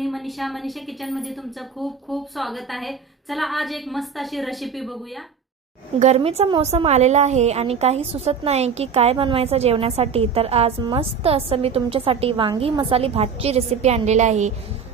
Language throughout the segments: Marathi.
मी मनीषा किचन मध्ये तुमचं खूप खूप स्वागत आहे। चला आज एक मस्त अशी रेसिपी बघूया। गरमीचा मौसम आलेला आहे आणि काही सुचत नाही की काय बनवायचं जेवणासाठी। तर आज मस्त असं मी तुमच्यासाठी वांगी मसाली भातची रेसिपी आणलेली आहे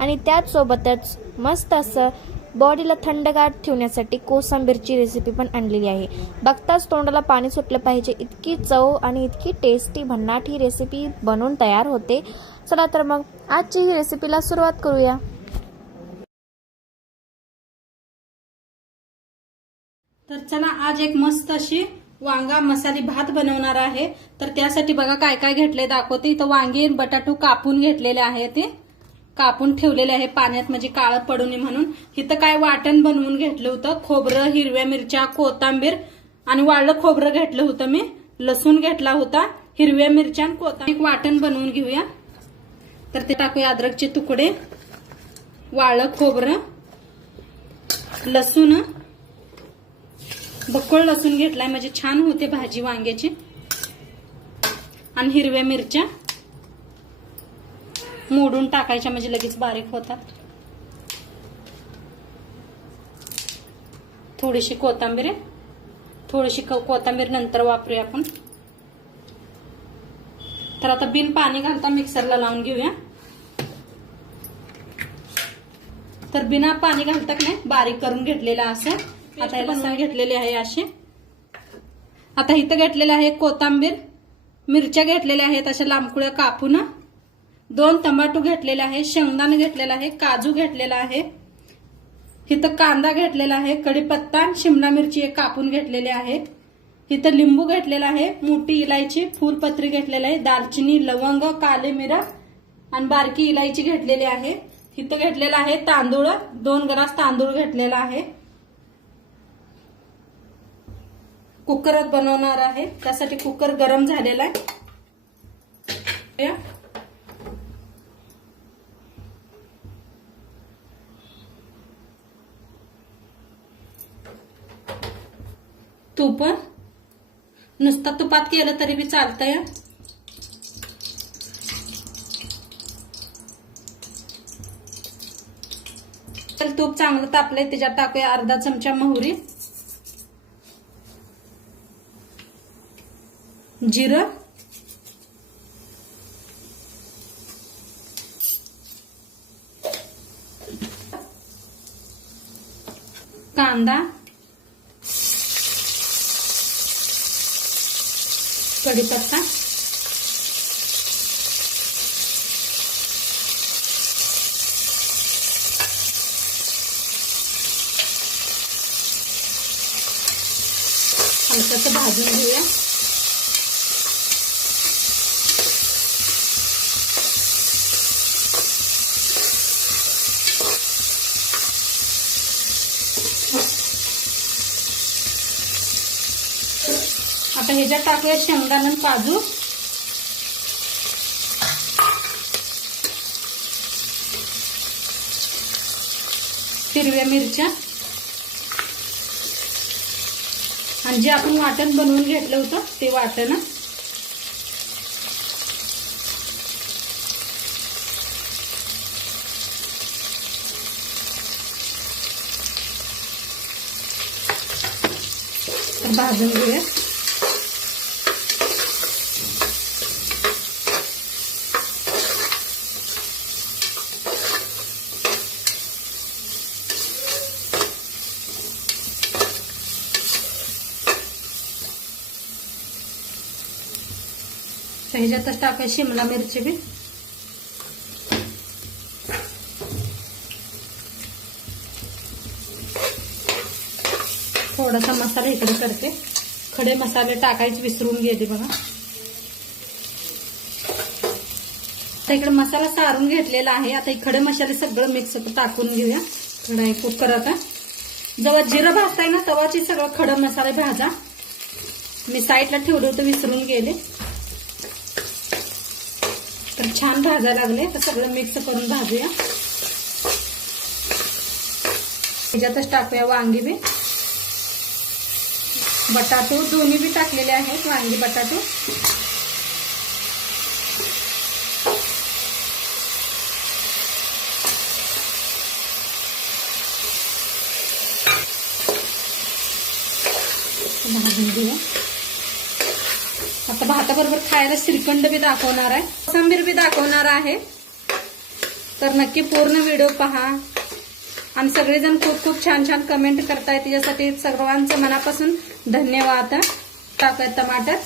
आणि त्याच सोबतच मस्त असं बॉडीला थंडगार ठेवण्यासाठी कोशिंबीरची रेसिपी पण आणलेली आहे। बघताच तोंडाला पाणी सुटलं पाहिजे इतकी चव आणि इतकी टेस्टी भन्नाट ही रेसिपी बनवून तयार होते। चला तर मग आजची ही रेसिपीला सुरुवात करूया। तर चला आज एक मस्त अशी वांगा मसाली भात बनवणार आहे। तर त्यासाठी बघा काय काय घेतले दाखवते। इथं वांगी बटाटू कापून घेतलेले आहे, ते कापून ठेवलेले आहे पाण्यात म्हणजे काळं पडू नये म्हणून। इथं काय वाटण बनवून घेतलं होतं, खोबरं, हिरव्या मिरच्या, कोथिंबीर आणि वाळलं खोबरं घेतलं होतं मी, लसूण घेतला होता, हिरव्या मिरच्या आणि कोथिंबीर। एक वाटण बनवून घेऊया। तर ते टाकूया अद्रकचे तुकडे, वाळलं खोबरं, लसूण, बक्कळ लसूण घेतलाय म्हणजे छान होते भाजी वांग्याची, आणि हिरव्या मिरच्या मोडून टाकायच्या म्हणजे लगेच बारीक होतात। थोडीशी कोथिंबीर, थोडीशी कोथिंबीर नंतर वापरूया आपण। तर आता बिन पाणी घालता मिक्सरला लावून घेऊया। तर बिना पाणी घालता नाही बारीक करून घेतलेला असं आता याला बनवून घेतलेले आहे असे। आता इथं घेतलेले आहे कोथिंबीर, मिरच्या घेतलेल्या आहेत अशा लांबकुळ्या कापून, 2 टमाटो घेतलेले आहे, शेंगदाणे घेतलेला आहे, काजू घेतलेला आहे, इथं कांदा घेतलेला आहे, कढीपत्ता, शिमला मिरची एक कापून घेतलेली आहे, इथं लिंबू घेतलेला आहे, मोठी इलायची, फुलपत्री घेतलेला आहे, दालचिनी, लवंग, काळे मिरा आणि बारकी इलायची घेतलेली आहे। इथं घेतलेला आहे तांदूळ, 2 ग्लास तांदूळ घेतलेला आहे। कुकरात बनवणार आहे त्यासाठी कुकर गरम झालेला आहे। तूप, नुसता तुपात केलं तरी बी चालतंय। तर तूप चांगलं तापलंय त्याच्यात टाकूया अर्धा चमचा मोहरी, जिरं, कांदा, कढीपत्ता, हलकसं भाजून घेऊया। आता ह्याच्यात टाकूया शेंगदाणे, काजू, हिरव्या मिरच्या आणि जे आपण वाटण बनवून घेतलं होतं ते वाटण। तर भाजून घेऊया। ह्याच्यातच टाकायची शिमला मिरची बी, थोडासा मसाला इकडे करते, खडे मसाले टाकायचे विसरून गेले बघा। आता इकडे मसाला सारून घेतलेला आहे। आता हे खडे मसाले सगळं मिक्स टाकून घेऊया। थोडा एक कुकर, आता जेव्हा जिरं भाजताय ना तेव्हाची सगळं खडे मसाले भाजा, मी साईडला ठेवले होते विसरून गेले। तर छान भाजायला लागले तर सगळं मिक्स करून भाजूया। ह्याच्यातच टाकूया वांगी बी, बटाटो दोन्ही बी टाकलेले आहेत, वांगी बटाटो, भाजून घेऊया. आता भाताबरोबर खायला श्रीखंड बी दाखवणार आहे, कोथिंबीर बी दाखवणार आहे. तर नक्की पूर्ण व्हिडिओ पहा. आणि सगळेजण खूप खूप छान छान कमेंट करतायत, त्याच्यासाठी सर्वांचं मनापासून धन्यवाद. टाकूयात टमाटर.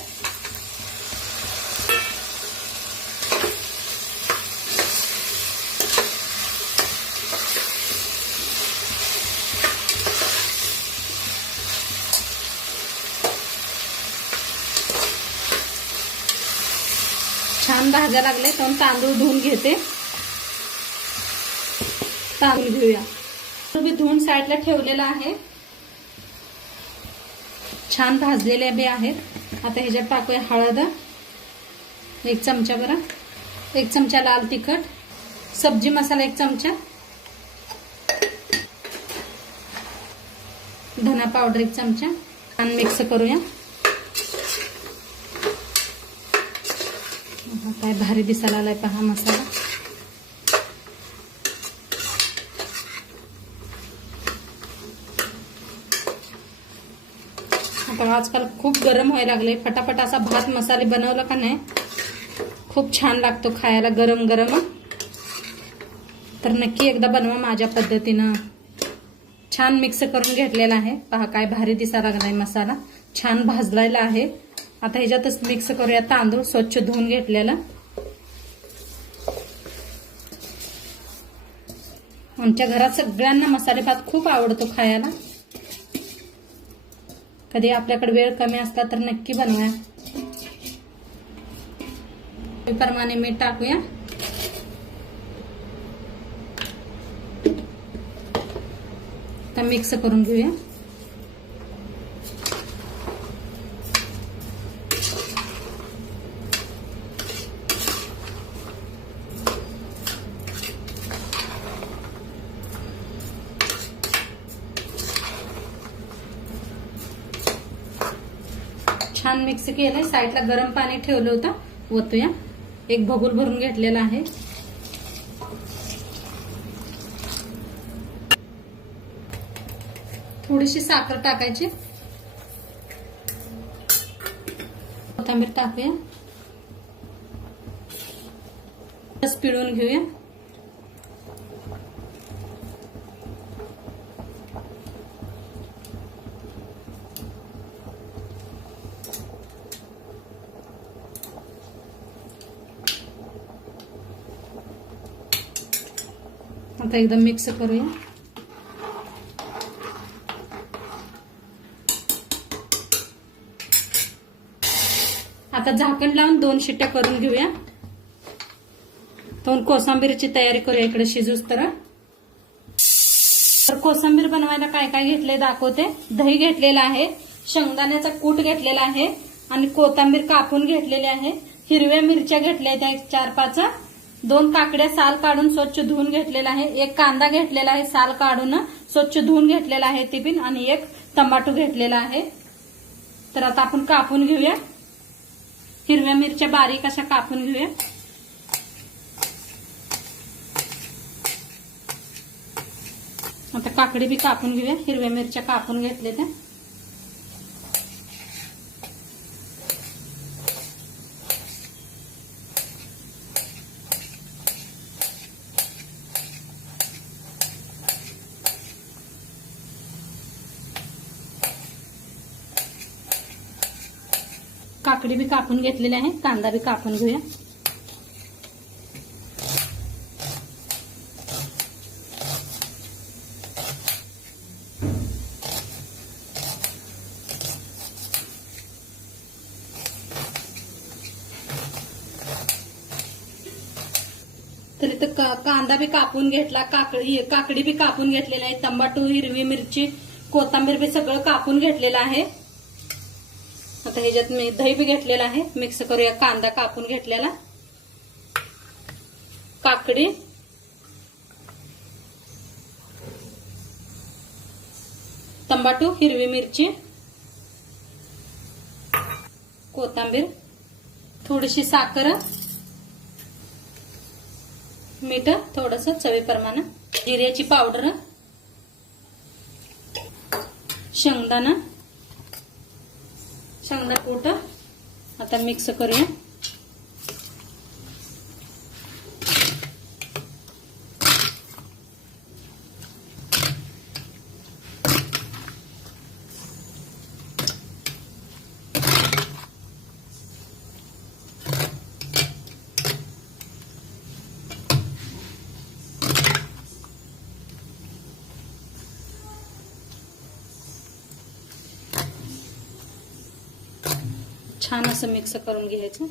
छान भाज्या लागले तर तांदूळ धुवून घेते. तांदूळ घेऊया. मी धुवून साईडला ठेवलेला आहे. छान भाजलेले बी आहेत. आता ह्याच्यात टाकूया हळद 1 चमचा, बरं 1 चमचा लाल तिखट, सब्जी मसाला 1 चमचा, धना पावडर 1 चमचा. छान मिक्स करूया. काय भारी दिसायला आलाय पहा मसाला. आता आजकाल खूप गरम व्हायला लागले. फटाफट असा भात मसाले बनवलं का नाही खूप छान लागतो खायला गरम गरम. तर नक्की एकदा बनवा माझ्या पद्धतीनं. छान मिक्स करून घेतलेला आहे पहा. काय भारी दिसायला लागलाय मसाला. छान भाजलेला आहे. आता ह्याच्यातच मिक्स करूया तांदूळ स्वच्छ धुवून घेतलेला. आमच्या घरात सगळ्यांना मसाले भात खूप आवडतो खायला. कधी आपल्याकडे वेळ कमी असला तर नक्की बनवा. प्रमाणे मीठ टाकूया. आता मिक्स करून घेऊया. छान मिक्स केलंय. साईडला गरम पाणी ठेवलं होतं, ओतूया. 1 भगुल भरून घेतलेला आहे. थोडीशी साखर टाकायची. कोथिंबीर टाकूया. रस पिळून घेऊया. आता एकदम मिक्स करूया. आता झाकण लावून 2 शिट्ट्या करून घेऊया. तर कोथिंबीरची तयारी करूया इकडे शिजूस तर. कोथिंबीर बनवायला काय काय घेतले दाखवते. दही घेतलेला आहे, शेंगदाण्याचा कूट घेतलेला आहे आणि कोथिंबीर कापून घेतलेली आहे. हिरव्या मिरच्या घेतल्या त्या 4-5. 2 काकड्या साल काढून स्वच्छ धुवून घेतलेला आहे. 1 कांदा घेतलेला आहे साल काढून स्वच्छ धुवून घेतलेला आहे ते पण. आणि 1 टमाटो घेतलेला आहे. तर आता आपण कापून घेऊया. हिरव्या मिरच्या बारीक अशा कापून घेऊया. आता काकडी बी कापून घेऊया. हिरव्या मिरच्या कापून घेतले त्या. काकडी बी कापून घेतलेली आहे. कांदा बी कापून घेऊया. तर इथं कांदा बी कापून घेतला, काकडी बी कापून घेतलेला आहे, टमाटो, हिरवी मिरची, कोथिंबीर बी सगळं कापून घेतलेलं आहे. आता ह्याच्यात मी दही बी घेतलेला आहे. मिक्स करूया. कांदा कापून घेतलेला, काकडी, टमाटो, हिरवी मिरची, कोथिंबीर, थोडीशी साखर, मीठ थोडस चवीप्रमाणे, जिऱ्याची पावडर, शेंगदाणा, शेंगदाणा कूट आता मिक्स करूया. छान असं मिक्स करून घ्यायचं.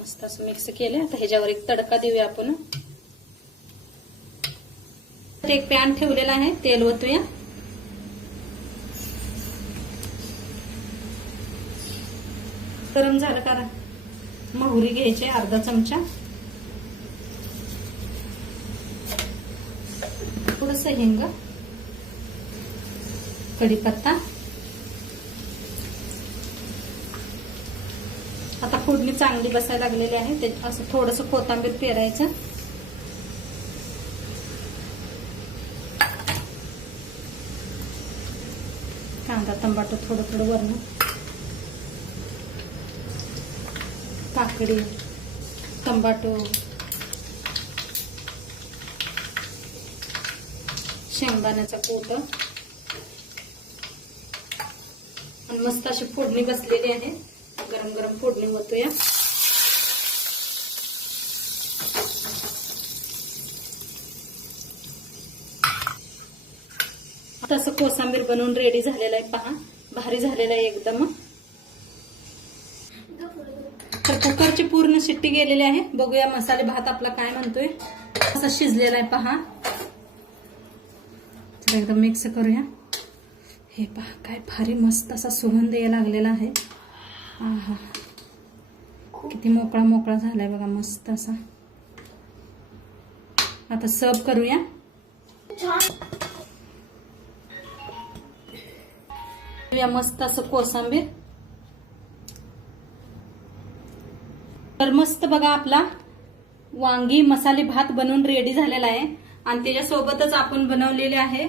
मस्त असं मिक्स केलं. आता ह्याच्यावर एक तडका देऊया आपण. एक पॅन ठेवलेला आहे, तेल ओतूया. गरम झालं का मोहरी घ्यायची अर्धा चमचा, थोडस हिंग, कढीपत्ता. आता फोडणी चांगली बसायला लागलेली आहे. ते असं थोडस कोथिंबीर पेरायचं. कांदा टमाटो थोडं थोडं वरण, काकडी, टमाटो, शेंगदाण्याचा कूट आणि मस्त अशी फोडणी बसलेली आहे. गरम गरम फोडणी होतोया. तसं कोथिंबीर बनवून रेडी झालेला आहे. पहा, भारी झालेला आहे एकदम. तर कुकरची पूर्ण शिट्टी गेलेली आहे. बघूया मसाले भात आपला काय म्हणतोय. असा शिजलेला आहे पहा. तर एकदम मिक्स करूया. हे पहा काय भारी मस्त असा सुगंध यायला लागलेला आहे. आहा, किती मोकळा मोकळा झालाय बघा, मस्त असा. आता सर्व करूया. मस्त असं कोथिंबीर. तर मस्त बघा आपला वांगी मसाले भात बनवून रेडी झालेला आहे. आणि त्याच्यासोबतच आपण बनवलेले आहे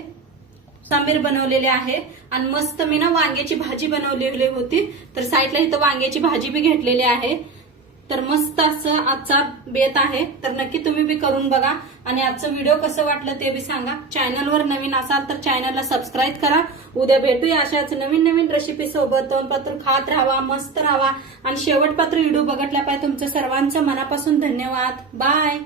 कोथिंबीर बनवलेले आहे. आणि मस्त मी ना वांग्याची भाजी बनवलेली होती. तर साईडला इथं वांग्याची भाजी बी घेतलेली आहे. तर मस्त असं आजचा बेत आहे. तर नक्की तुम्ही बी करून बघा. आणि आजचं व्हिडिओ कसं वाटलं ते बी सांगा. चॅनलवर नवीन असाल तर चॅनलला सबस्क्राईब करा. उद्या भेटूया अशाच नवीन नवीन रेसिपी सोबत. तोंडपात्र खात राहावा, मस्त राहावा. आणि शेवटपात्र व्हिडिओ बघितल्या पाहिजे. तुमचं सर्वांचं मनापासून धन्यवाद. बाय.